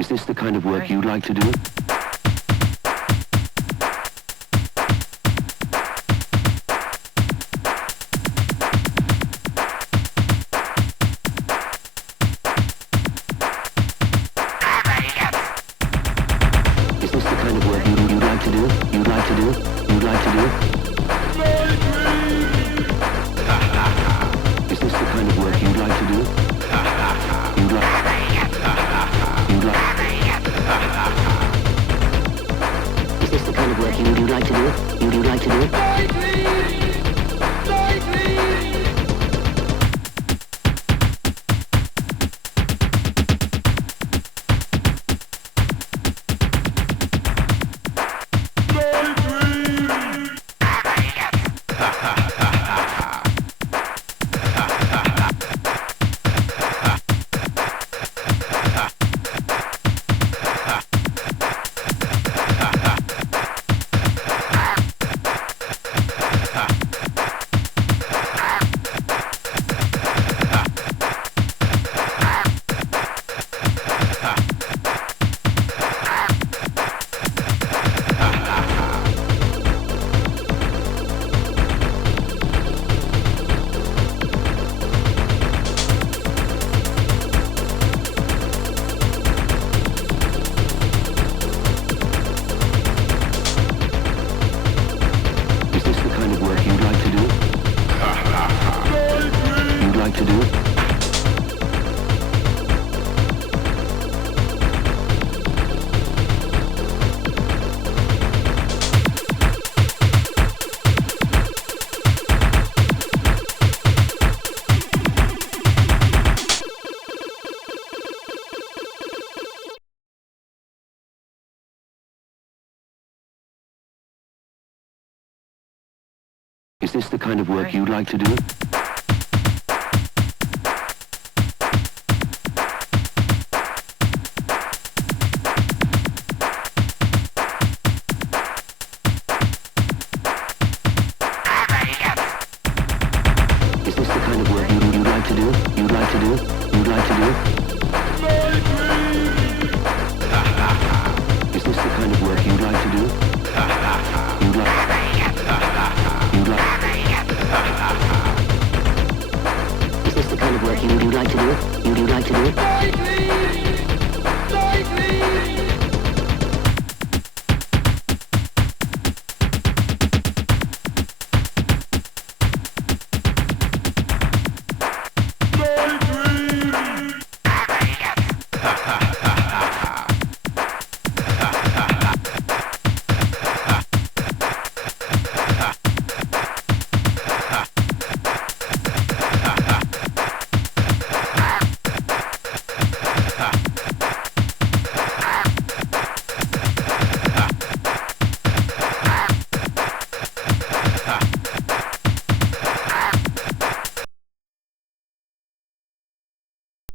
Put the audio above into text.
Is this the kind of work you'd like to do? Is this the kind of work you'd like to do? You'd like to do? You'd like to do? Is this the kind of work you'd like to do? You'd like... You'd like... Is this the kind of work you'd like to do? You'd like to do? Is this the kind of work you'd like to do?